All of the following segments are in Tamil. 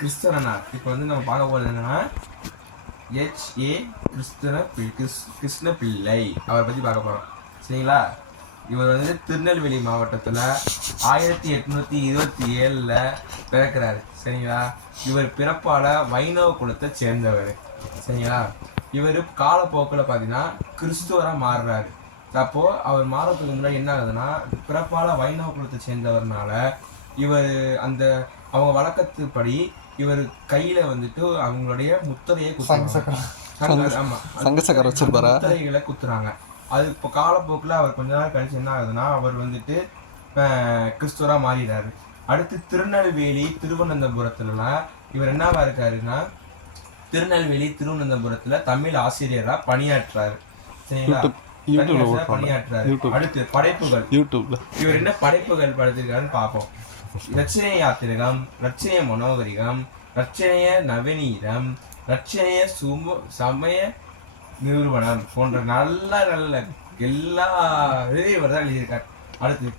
கிறிஸ்தவனா. இப்போ வந்து நம்ம பார்க்க போகிறது என்னன்னா H.A. கிருஷ்ண பிள்ளை அவரை பற்றி பார்க்க போகிறோம். சரிங்களா? இவர் வந்து திருநெல்வேலி மாவட்டத்தில் 1827 பிறக்கிறாரு. சரிங்களா? இவர் பிறப்பால் வைணவ குலத்தை சேர்ந்தவர். சரிங்களா? இவர் காலப்போக்கில் பார்த்தீங்கன்னா கிறிஸ்துவராக மாறுறாரு. அப்போது அவர் மாறத்துக்கு முன்னாடி என்ன ஆகுதுன்னா, பிறப்பால் வைணவ குலத்தை சேர்ந்தவர்னால இவர் அந்த அவங்க வழக்கத்துப்படி இவர் கையில வந்துட்டு அவங்களுடைய முத்திரையை முத்திரைகளை குத்துறாங்க. அது இப்போ காலப்போக்கில் அவர் கொஞ்ச நாள் கழிச்சு என்ன ஆகுதுன்னா, அவர் வந்துட்டு கிறிஸ்துவராக மாறிடுறாரு. அடுத்து திருநெல்வேலி திருவனந்தபுரத்துலலாம் இவர் என்னவா இருக்காருன்னா, திருநெல்வேலி திருவனந்தபுரத்துல தமிழ் ஆசிரியராக பணியாற்றுறாரு. சரிங்களா? பணியாற்றுறாரு. அடுத்து படைப்புகள், இவர் என்ன படைப்புகள் படைத்திருக்காருன்னு பார்ப்போம். ரச்சனைய யாத்திரிகம், ரச்சனைய மனோகரிகம், ரச்சனைய நவநீதம், ரச்சனைய சமய நிறுவனம் போன்ற நல்ல நல்ல எல்லா இதையும் இவர் தான் எழுதியிருக்கார். அடுத்து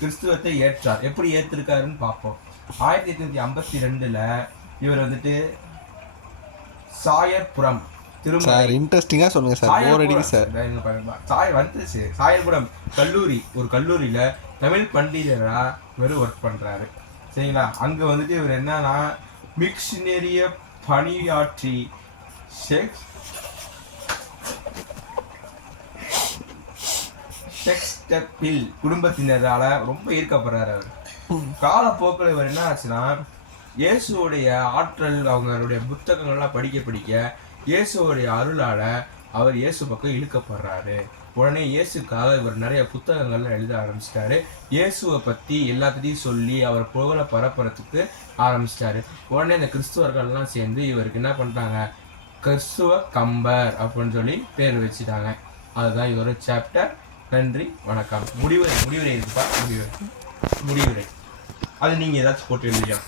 கிறிஸ்துவத்தை ஏற்றார். எப்படி ஏற்றிருக்காருன்னு பார்ப்போம். 1852 இவர் வந்துட்டு சாயர்புரம் சாயர்புரம் ஒரு கல்லூரியில தமிழ் பண்டிதரா இவர் ஒர்க் பண்றாரு. சரிங்களா? அங்க வந்துட்டு இவர் என்னன்னா மிஷனரிய பணியாற்றி குடும்பத்தினரால ரொம்ப ஈர்க்கப்படுறாரு. அவர் காலப்போக்கில் இவர் என்ன ஆச்சுன்னா, இயேசுடைய ஆற்றல் அவங்களுடைய புத்தகங்கள்லாம் படிக்க இயேசுடைய அருளால அவர் இயேசு பக்கம் இழுக்கப்படுறாரு. உடனே இயேசுக்காக இவர் நிறைய புத்தகங்கள்லாம் எழுத ஆரம்பிச்சிட்டாரு. இயேசுவை பற்றி எல்லாத்தையும் சொல்லி அவர் புகழ பரப்புறதுக்கு ஆரம்பிச்சிட்டாரு. உடனே இந்த கிறிஸ்துவர்கள்லாம் சேர்ந்து இவருக்கு என்ன பண்ணிட்டாங்க, கிறிஸ்துவ கம்பர் அப்படின்னு சொல்லி பேர் வச்சுட்டாங்க. அதுதான் இதோட சாப்டர். நன்றி, வணக்கம். முடிவுரை இருக்குப்பா. முடிவுரை அது நீங்கள் ஏதாச்சும் போட்டு எழுதிக்கலாம்.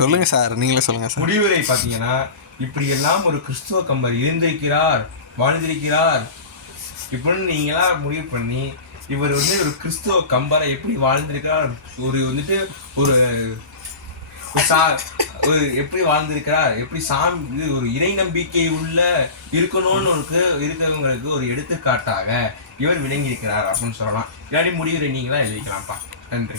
சொல்லுங்க சார், நீங்களே சொல்லுங்க சார். முடிவுரை பார்த்தீங்கன்னா, இப்படியெல்லாம் ஒரு கிறிஸ்துவ கம்பர் இருந்திருக்கிறார், வாழ்ந்திருக்கிறார் இப்படின்னு நீங்களா முடிவு பண்ணி இவர் வந்து ஒரு கிறிஸ்துவ கம்பரை எப்படி வாழ்ந்திருக்கிறார், ஒரு வந்துட்டு ஒரு எப்படி வாழ்ந்திருக்கிறார், எப்படி சாமி ஒரு இறை நம்பிக்கை உள்ள இருக்கணும்னு இருக்கிறவங்களுக்கு ஒரு எடுத்துக்காட்டாக இவர் விளங்கி இருக்கிறார் அப்படின்னு சொல்லலாம். இல்லாட்டி முடிவுரை நீங்களா எழுதிக்கலாம்ப்பா. நன்றி.